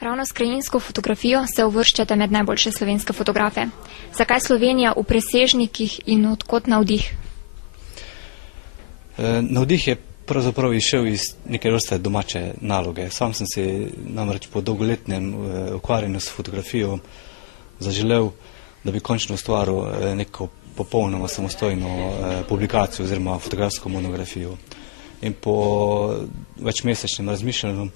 Ravno s krajinsko fotografijo se uvrščate med najboljše slovenske fotografe. Zakaj Slovenija v presežnikih in odkot navdih? Navdih je pravzaprav izšel iz neke vrste domače naloge. Sam sem si namreč po dolgoletnem ukvarjanju s fotografijo zaželel, da bi končno ustvaril neko popolnoma samostojno publikacijo oziroma fotografsko monografijo. In po večmesečnem razmišljanju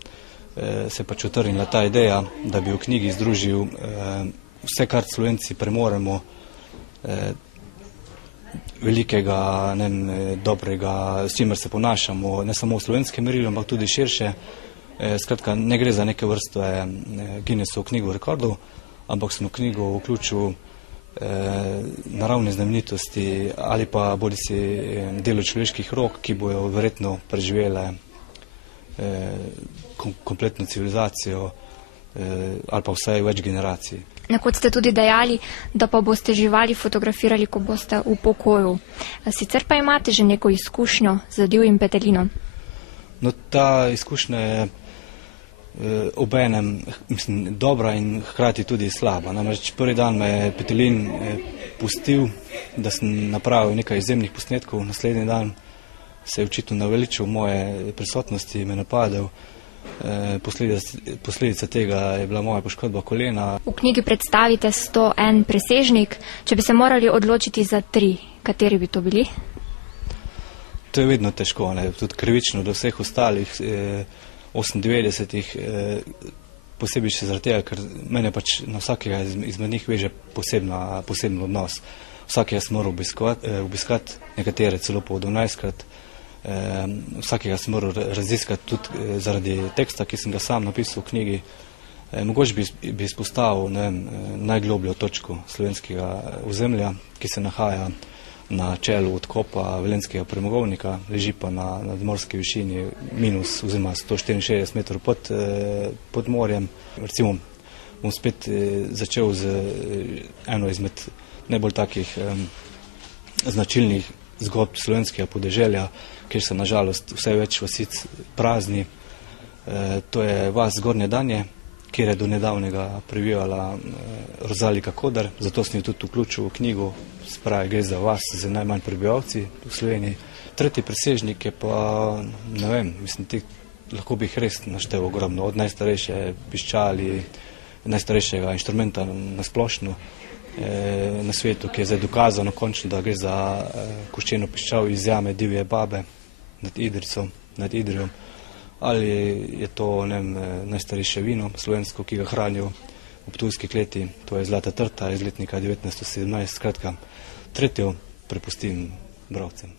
se je pač utrnila ta ideja, da bi v knjigi združil vse, kar Slovenci premoremo, velikega, dobrega, s čimer se ponašamo, ne samo v slovenskem merilu, ampak tudi širše. Skratka, ne gre za neke vrste Guinnessov knjigo rekordov, ampak sem v knjigo vključil naravne znamenitosti ali pa bodisi delo človeških rok, ki bojo verjetno preživele kompletno civilizacijo ali pa vsaj več generacij. Nekoč ste tudi dejali, da pa boste živali fotografirali, ko boste v pokoju. Sicer pa imate že neko izkušnjo z divjim petelinom? No, ta izkušnja je obenem, mislim, dobra in hkrati tudi slaba. Namreč prvi dan me je petelin pustil, da sem napravil nekaj izjemnih posnetkov, naslednji dan se je očitno naveličal moje prisotnosti, me napadel. Posledica tega je bila moja poškodba kolena. V knjigi predstavite 101 presežnik. Če bi se morali odločiti za 3, kateri bi to bili? To je vedno težko, tudi krivično do vseh ostalih 98-ih, posebej še zaradi tega, ker mene pač na vsakega izmed njih veže poseben odnos. Vsakega sem moral obiskati, nekatere celo po 12-krat. Vsakega sem moral raziskati tudi zaradi teksta, ki sem ga sam napisal v knjigi. Mogoče bi izpostavil najglobljo točko slovenskega ozemlja, ki se nahaja na čelu odkopa Velenjskega premogovnika, leži pa na nadmorski višini minus oziroma 164 metrov pod morjem. Recimo bom spet začel z eno izmed najbolj takih značilnih zgodb slovenskega podeželja, kjer se nažalost vse več vasic prazni. To je vas Zgornje Danje, kjer je do nedavnega prebivala Rozalika Kodar, zato sem jo tudi vključil v knjigo, spravi gre za vas z najmanj prebivalci v Sloveniji. Tretji presežnik je pa, ne vem, mislim, lahko bi jih res naštel ogromno, od najstarejše piščali, najstarejšega inštrumenta na splošno na svetu, ki je zdaj dokazano končno, da gre za koščeno piščal iz jame Divje babe nad Idrijom. Ali je to najstarejše vino slovensko, ki ga hranijo v Ptujski kleti, to je Zlata trta iz letnika 1917. Skratka, tretjo prepustim bralcem.